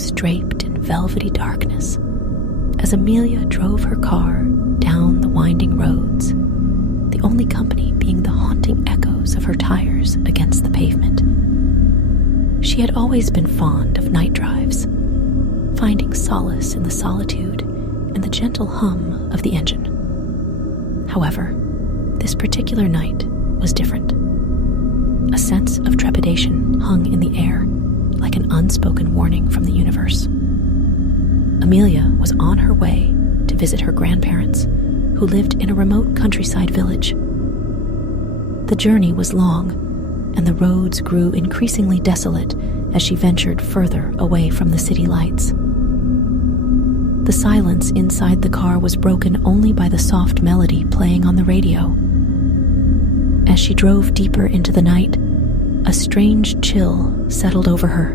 was draped in velvety darkness as Amelia drove her car down the winding roads, the only company being the haunting echoes of her tires against the pavement. She had always been fond of night drives, finding solace in the solitude and the gentle hum of the engine. However, this particular night was different. A sense of trepidation hung in the air, like an unspoken warning from the universe. Amelia was on her way to visit her grandparents, who lived in a remote countryside village. The journey was long, and the roads grew increasingly desolate as she ventured further away from the city lights. The silence inside the car was broken only by the soft melody playing on the radio. As she drove deeper into the night, a strange chill settled over her.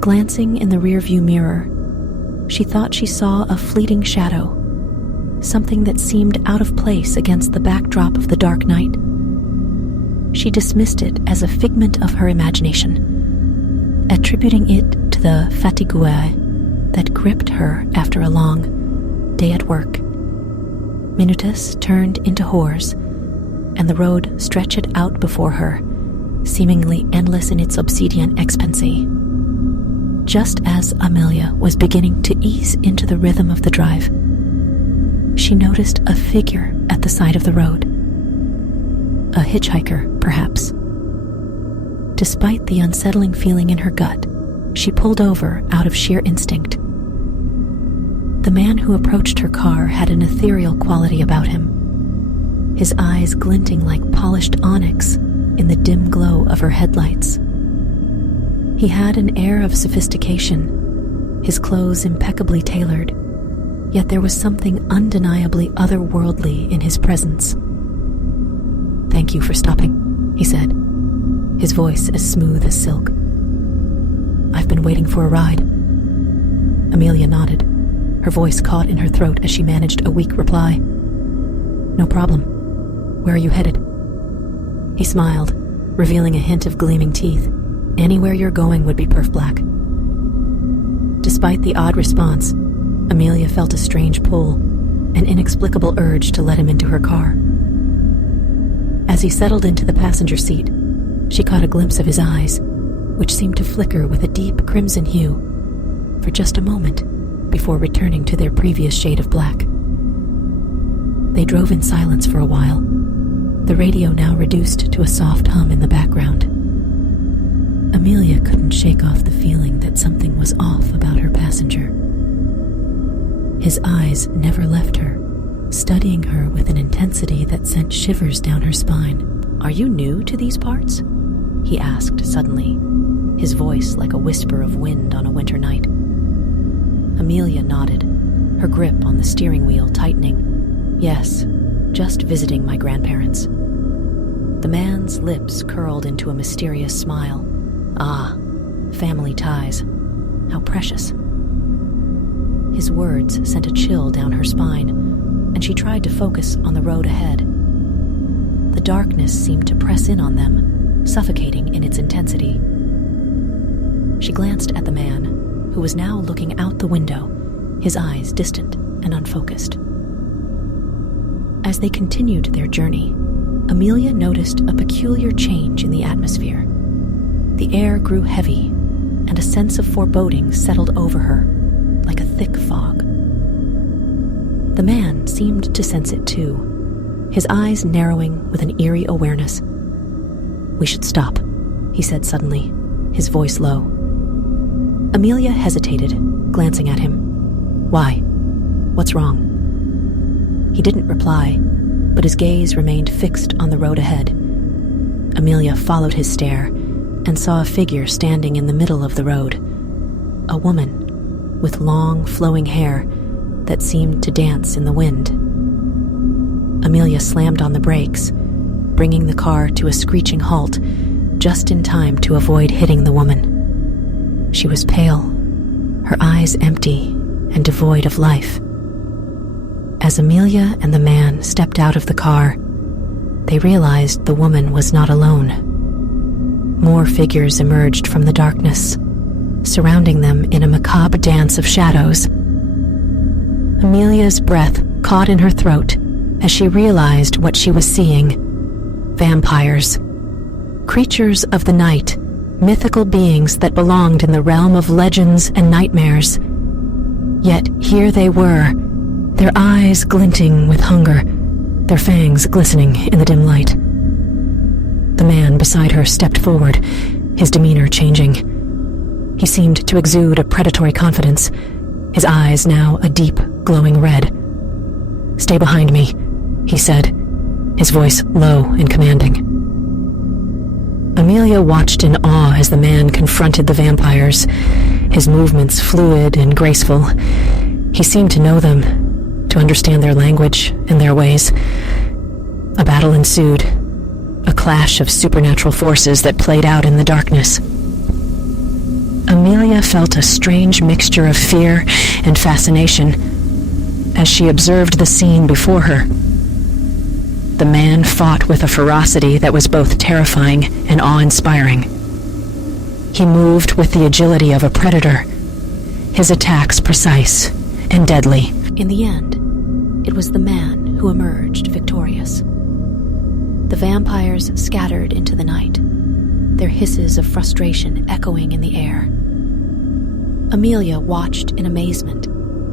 Glancing in the rearview mirror, she thought she saw a fleeting shadow, something that seemed out of place against the backdrop of the dark night. She dismissed it as a figment of her imagination, attributing it to the fatigue that gripped her after a long day at work. Minutus turned into hours, and the road stretched out before her, seemingly endless in its obsidian expanse. Just as Amelia was beginning to ease into the rhythm of the drive, she noticed a figure at the side of the road. A hitchhiker, perhaps. Despite the unsettling feeling in her gut, she pulled over out of sheer instinct. The man who approached her car had an ethereal quality about him, his eyes glinting like polished onyx in the dim glow of her headlights. He had an air of sophistication, his clothes impeccably tailored, yet there was something undeniably otherworldly in his presence. "Thank you for stopping," he said, his voice as smooth as silk. "I've been waiting for a ride." Amelia nodded, her voice caught in her throat as she managed a weak reply. "No problem. Where are you headed?" He smiled, revealing a hint of gleaming teeth. "Anywhere you're going would be perf black." Despite the odd response, Amelia felt a strange pull, an inexplicable urge to let him into her car. As he settled into the passenger seat, she caught a glimpse of his eyes, which seemed to flicker with a deep crimson hue for just a moment before returning to their previous shade of black. They drove in silence for a while, the radio now reduced to a soft hum in the background. Amelia couldn't shake off the feeling that something was off about her passenger. His eyes never left her, studying her with an intensity that sent shivers down her spine. "Are you new to these parts?" he asked suddenly, his voice like a whisper of wind on a winter night. Amelia nodded, her grip on the steering wheel tightening. "Yes, just visiting my grandparents." The man's lips curled into a mysterious smile. "Ah, family ties. How precious." His words sent a chill down her spine, and she tried to focus on the road ahead. The darkness seemed to press in on them, suffocating in its intensity. She glanced at the man, who was now looking out the window, his eyes distant and unfocused. As they continued their journey, Amelia noticed a peculiar change in the atmosphere. The air grew heavy, and a sense of foreboding settled over her, like a thick fog. The man seemed to sense it too, his eyes narrowing with an eerie awareness. "We should stop," he said suddenly, his voice low. Amelia hesitated, glancing at him. "Why? What's wrong?" He didn't reply, but his gaze remained fixed on the road ahead. Amelia followed his stare and saw a figure standing in the middle of the road, a woman with long, flowing hair that seemed to dance in the wind. Amelia slammed on the brakes, bringing the car to a screeching halt, just in time to avoid hitting the woman. She was pale, her eyes empty and devoid of life. As Amelia and the man stepped out of the car, they realized the woman was not alone. More figures emerged from the darkness, surrounding them in a macabre dance of shadows. Amelia's breath caught in her throat as she realized what she was seeing. Vampires. Creatures of the night, mythical beings that belonged in the realm of legends and nightmares. Yet here they were, their eyes glinting with hunger, their fangs glistening in the dim light. The man beside her stepped forward, his demeanor changing. He seemed to exude a predatory confidence, his eyes now a deep, glowing red. "Stay behind me," he said, his voice low and commanding. Amelia watched in awe as the man confronted the vampires, his movements fluid and graceful. He seemed to know them, to understand their language and their ways. A battle ensued, a clash of supernatural forces that played out in the darkness. Amelia felt a strange mixture of fear and fascination as she observed the scene before her. The man fought with a ferocity that was both terrifying and awe-inspiring. He moved with the agility of a predator, his attacks precise and deadly. In the end, it was the man who emerged victorious. The vampires scattered into the night, their hisses of frustration echoing in the air. Amelia watched in amazement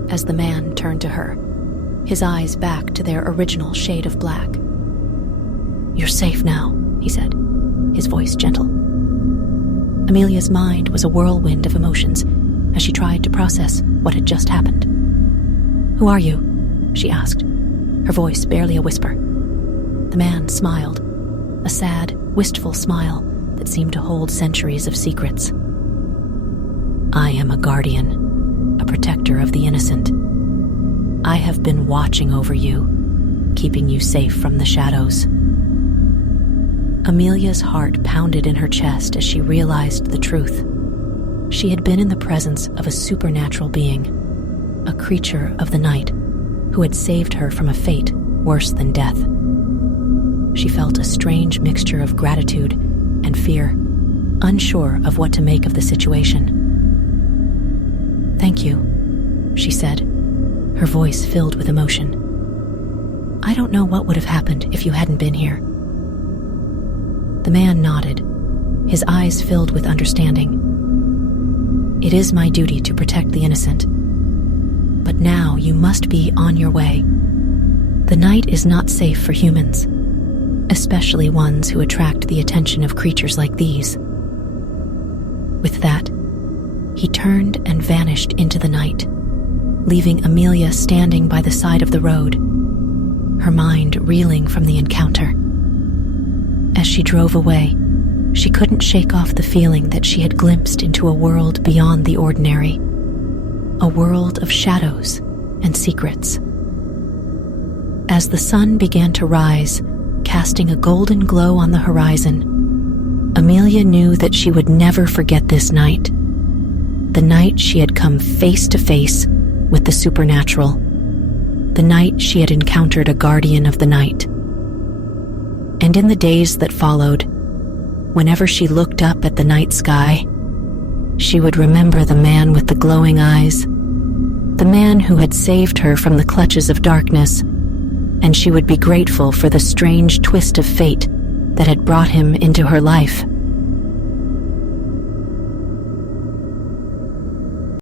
as the man turned to her, his eyes back to their original shade of black. "You're safe now," he said, his voice gentle. Amelia's mind was a whirlwind of emotions as she tried to process what had just happened. "Who are you?" she asked, her voice barely a whisper. The man smiled, a sad, wistful smile that seemed to hold centuries of secrets. "I am a guardian, a protector of the innocent. I have been watching over you, keeping you safe from the shadows." Amelia's heart pounded in her chest as she realized the truth. She had been in the presence of a supernatural being, a creature of the night, who had saved her from a fate worse than death. She felt a strange mixture of gratitude and fear, unsure of what to make of the situation. "Thank you," she said, her voice filled with emotion. "I don't know what would have happened if you hadn't been here." The man nodded, his eyes filled with understanding. "It is my duty to protect the innocent. But now you must be on your way. The night is not safe for humans, especially ones who attract the attention of creatures like these." With that, he turned and vanished into the night, leaving Amelia standing by the side of the road, her mind reeling from the encounter. As she drove away, she couldn't shake off the feeling that she had glimpsed into a world beyond the ordinary, a world of shadows and secrets. As the sun began to rise, casting a golden glow on the horizon, Amelia knew that she would never forget this night, the night she had come face to face with the supernatural, the night she had encountered a guardian of the night. And in the days that followed, whenever she looked up at the night sky, she would remember the man with the glowing eyes, the man who had saved her from the clutches of darkness, and she would be grateful for the strange twist of fate that had brought him into her life.